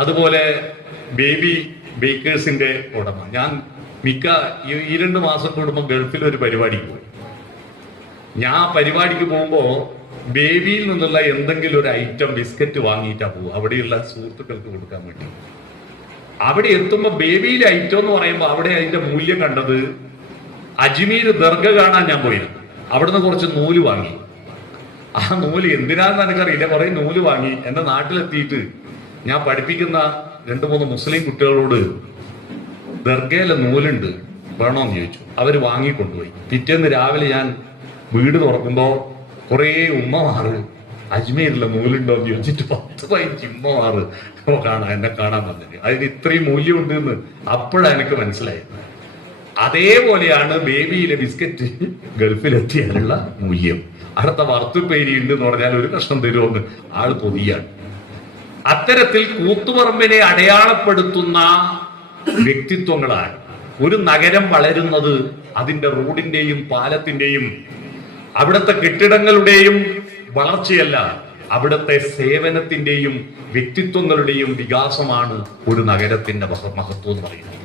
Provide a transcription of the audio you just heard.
അതുപോലെ ബേബി ബേക്കേഴ്സിന്റെ ഉടമ. ഞാൻ ഈ 2 മാസം കൂടുമ്പോൾ ഗൾഫിൽ ഒരു പരിപാടിക്ക് പോയി. ഞാൻ പരിപാടിക്ക് പോകുമ്പോ ബേബിയിൽ നിന്നുള്ള എന്തെങ്കിലും ഒരു ഐറ്റം ബിസ്ക്കറ്റ് വാങ്ങിയിട്ടാ പോകും, അവിടെയുള്ള സുഹൃത്തുക്കൾക്ക് കൊടുക്കാൻ വേണ്ടി. അവിടെ എത്തുമ്പോ ബേബിയിലെ ഐറ്റം എന്ന് പറയുമ്പോൾ അവിടെ അതിന്റെ മൂല്യം കണ്ടത്, അജ്മീർ ദർഗ കാണാൻ ഞാൻ പോയിരുന്നു. അവിടുന്ന് കുറച്ച് നൂല് വാങ്ങി. ആ നൂല് എന്തിനാന്ന് എനിക്കറിയില്ല, കുറെ നൂല് വാങ്ങി. എന്റെ നാട്ടിലെത്തിയിട്ട് ഞാൻ പഠിപ്പിക്കുന്ന 2-3 മുസ്ലിം കുട്ടികളോട് ദർഗയിലെ നൂലുണ്ട് വേണോന്ന് ചോദിച്ചു. അവര് വാങ്ങിക്കൊണ്ടുപോയി. പിറ്റേന്ന് രാവിലെ ഞാൻ വീട് തുറക്കുമ്പോ കുറേ ഉമ്മമാറ് അജ്മീരിലെ നൂലുണ്ടോ എന്ന് ചോദിച്ചിട്ട് 10-15 ഉമ്മമാറ് എന്നെ കാണാൻ വന്നത്. അതിന് ഇത്രയും മൂല്യമുണ്ട് എന്ന് അപ്പോഴാണ് എനിക്ക് മനസ്സിലായത്. അതേപോലെയാണ് ബേബിയിലെ ബിസ്ക്കറ്റ് ഗൾഫിലെത്തിയാലുള്ള മൂല്യം. അടുത്ത വറുത്തുപ്പേരി ഉണ്ട് എന്ന് പറഞ്ഞാൽ ഒരു കഷ്ണം തരുമെന്ന് ആള് പൊതിയാണ്. അത്തരത്തിൽ കൂത്തുപറമ്പിനെ അടയാളപ്പെടുത്തുന്ന വ്യക്തിത്വങ്ങളാണ്. ഒരു നഗരം വളരുന്നത് അതിന്റെ റോഡിന്റെയും പാലത്തിന്റെയും അവിടുത്തെ കെട്ടിടങ്ങളുടെയും വളർച്ചയല്ല, അവിടുത്തെ സേവനത്തിന്റെയും വ്യക്തിത്വങ്ങളുടെയും വികാസമാണ് ഒരു നഗരത്തിന്റെ മഹത്വം എന്ന് പറയുന്നത്.